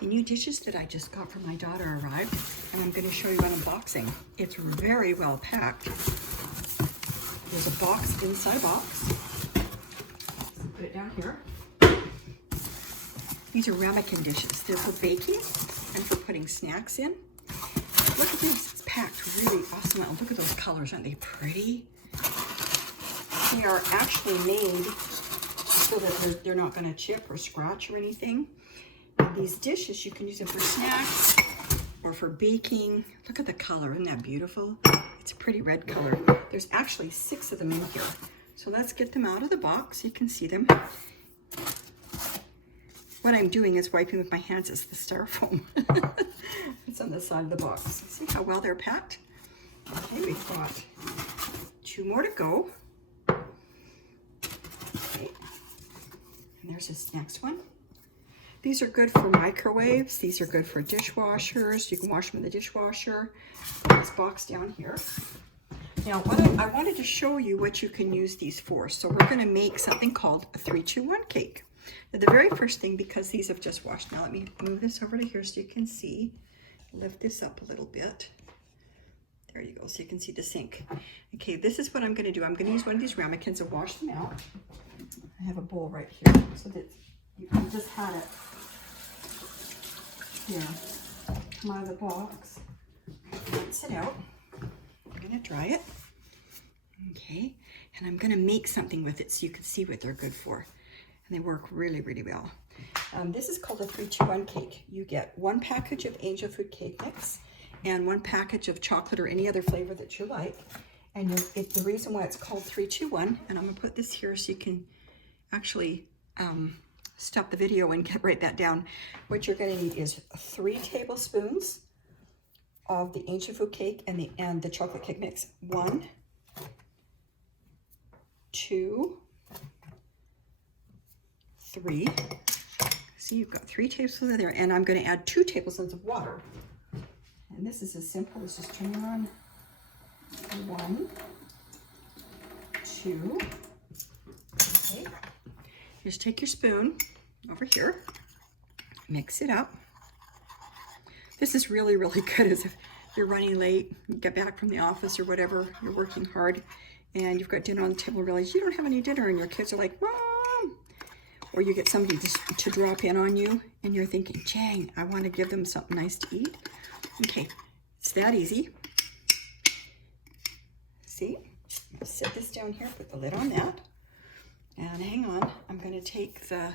The new dishes that I just got from my daughter arrived, and I'm going to show you an unboxing. It's very well packed. There's a box inside a box. So put it down here. These are ramekin dishes. They're for baking and for putting snacks in. Look at this. It's packed really awesome. And look at those colors. Aren't they pretty? They are actually made so that they're not going to chip or scratch or anything. And these dishes, you can use them for snacks or for baking. Look at the color. Isn't that beautiful? It's a pretty red color. There's actually 6 of them in here. So let's get them out of the box so you can see them. What I'm doing is wiping with my hands as the styrofoam. It's on the side of the box. See how well they're packed? Okay, we've got 2 more to go. Okay. And there's this next one. These are good for microwaves. These are good for dishwashers. You can wash them in the dishwasher. This box down here. Now, I wanted to show you what you can use these for. So we're going to make something called a 3-2-1 cake. Now, the very first thing, because these have just washed. Now, let me move this over to here so you can see. Lift this up a little bit. There you go, so you can see the sink. Okay, this is what I'm going to do. I'm going to use one of these ramekins and wash them out. I have a bowl right here so that you can just have it here. Come out of the box. Rinse it out. I'm going to dry it. Okay, and I'm going to make something with it so you can see what they're good for. And they work really, really well. This is called a 3-2-1 cake. You get 1 package of angel food cake mix and 1 package of chocolate or any other flavor that you like. And it's the reason why it's called 3-2-1. And I'm gonna put this here so you can actually stop the video and write that down. What you're gonna need is 3 tablespoons of the angel food cake and the chocolate cake mix. 1, 2, 3. See, you've got 3 tablespoons in there, and I'm going to add 2 tablespoons of water. And this is as simple as just turning on 1, 2. Okay. Just take your spoon over here, mix it up. This is really, really good as if you're running late, you get back from the office or whatever, you're working hard, and you've got dinner on the table and realize you don't have any dinner, and your kids are like, Mom! Or you get somebody to drop in on you, and you're thinking, Jang, I want to give them something nice to eat. Okay, it's that easy. See? I'll set this down here, put the lid on that. And hang on, I'm going to take the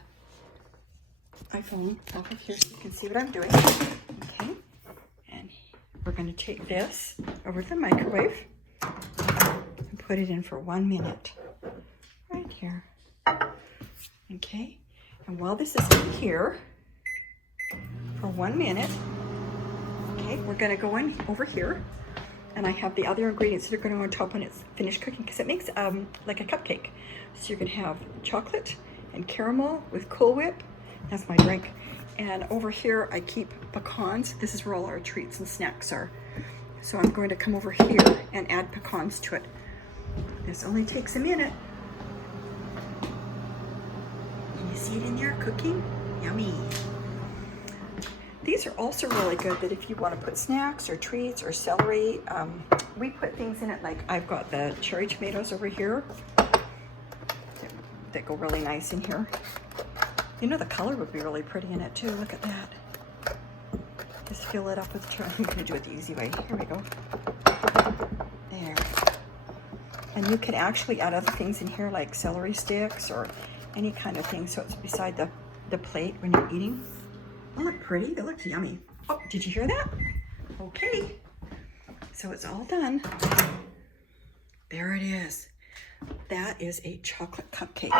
iPhone off of here so you can see what I'm doing. Okay, and we're going to take this over to the microwave and put it in for 1 minute. Right here. Okay, and while this is in here for 1 minute, okay, we're going to go in over here, and I have the other ingredients that are going to go on top when it's finished cooking, because it makes like a cupcake. So you're going to have chocolate and caramel with Cool Whip. That's my drink. And over here I keep pecans. This is where all our treats and snacks are. So I'm going to come over here and add pecans to it. This only takes a minute. You see it in there cooking? Yummy. These are also really good that if you want to put snacks or treats or celery, we put things in it, like I've got the cherry tomatoes over here that go really nice in here. You know, the color would be really pretty in it too. Look at that. Just fill it up with cherry. I'm going to do it the easy way. Here we go. There. And you can actually add other things in here like celery sticks or any kind of thing, so it's beside the plate when you're eating. They look pretty. They look yummy. Oh, did you hear that? Okay. So it's all done. There it is. That is a chocolate cupcake.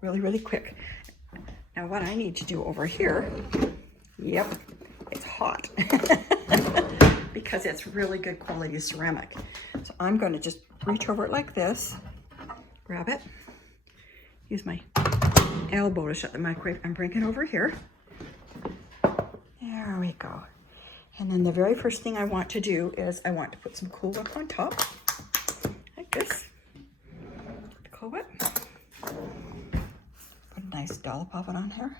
Really, really quick. Now what I need to do over here, yep, it's hot because it's really good quality ceramic. So I'm going to just reach over it like this, grab it, use my elbow to shut the microwave and bring it over here. There we go. And then the very first thing I want to do is I want to put some Cool Whip on top, like this. Cool Whip. Put a nice dollop of it on here.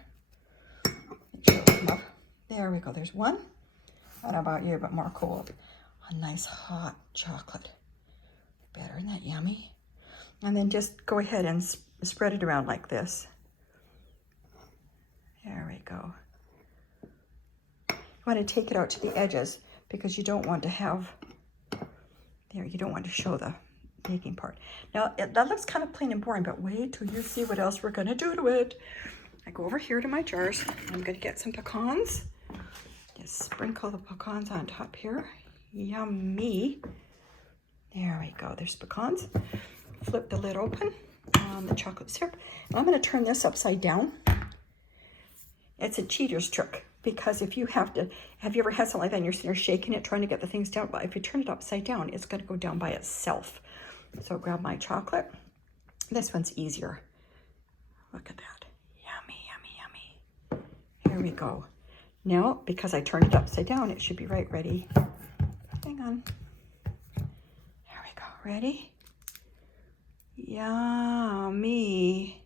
Make sure it come up. There we go. There's one. I don't know about you, but more cold. A nice hot chocolate. Better, isn't that yummy? And then just go ahead and spread it around like this. There we go. You want to take it out to the edges because you don't want to have, there, you don't want to show the baking part. Now, that looks kind of plain and boring, but wait till you see what else we're going to do to it. I go over here to my jars. I'm going to get some pecans. Just sprinkle the pecans on top here. Yummy. There we go. There's pecans. Flip the lid open on the chocolate syrup. And I'm going to turn this upside down. It's a cheater's trick because if you have you ever had something like that and you're sitting there shaking it, trying to get the things down? But if you turn it upside down, it's going to go down by itself. So grab my chocolate. This one's easier. Look at that. Yummy, yummy, yummy. Here we go. Now, because I turned it upside down, it should be right ready. Hang on. There we go. Ready? Yummy.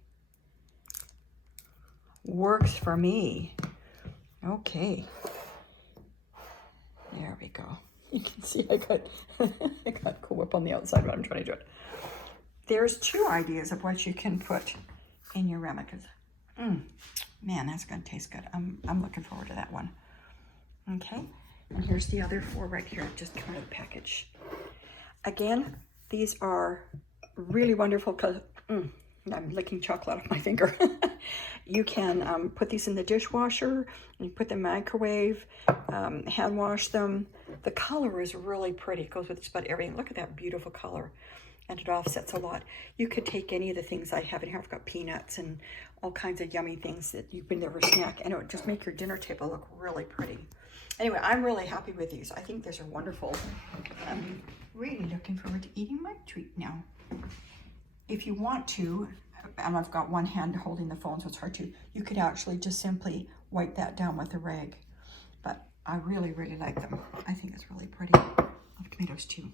Works for me. Okay. There we go. You can see I got Cool Whip on the outside when I'm trying to do it. There's two ideas of what you can put in your ramekins. Man, that's going to taste good. I'm looking forward to that one. Okay, and here's the other four right here, just come out of the package. Again, these are really wonderful because I'm licking chocolate off my finger. You can put these in the dishwasher, and you put them in the microwave, hand wash them. The color is really pretty. It goes with just about everything. Look at that beautiful color. And it offsets a lot. You could take any of the things I have in here. I've got peanuts and all kinds of yummy things that you can never snack, and it would just make your dinner table look really pretty. Anyway, I'm really happy with these. I think these are wonderful. I'm really looking forward to eating my treat now. If you want to, and I've got one hand holding the phone, so it's hard to, you could actually just simply wipe that down with a rag. But I really, really like them. I think it's really pretty. I love tomatoes too.